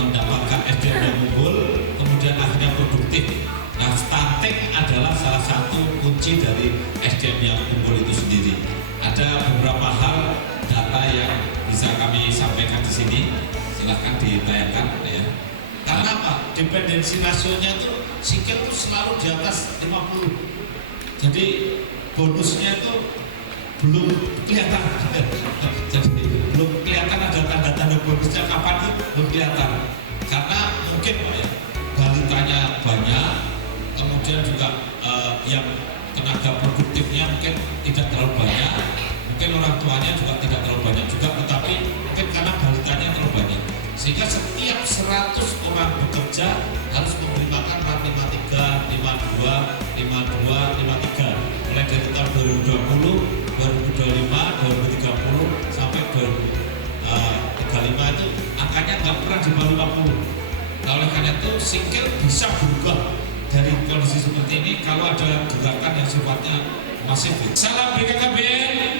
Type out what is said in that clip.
mendapatkan SDM yang unggul, kemudian akhirnya produktif. Nah, stunting adalah salah satu kunci dari SDM yang unggul itu sendiri. Ada beberapa hal data yang bisa kami sampaikan di sini. Silahkan ditayangkan ya. Karena apa? Dependensi rasionya itu sikil itu selalu di atas 50. Jadi bonusnya itu belum kelihatan. Jadi belum kelihatan ada tanda-tanda bonusnya kapan itu belum kelihatan. Karena mungkin Pak ya, balitanya banyak, kemudian juga yang tenaga produktifnya mungkin tidak terlalu banyak, mungkin orang tuanya juga tidak terlalu banyak juga, tetapi mungkin karena balitanya terlalu banyak. Sehingga setiap 100 orang bekerja harus memberi makan 53, 52, 52, 53 mulai dari tahun 2020, 2025, 2030 sampai 2035 itu angkanya nggak pernah di bawah 50. Nah, oleh karena itu sikil bisa berubah dari kondisi seperti ini kalau ada gerakan yang sifatnya masif. Salam BKKBN.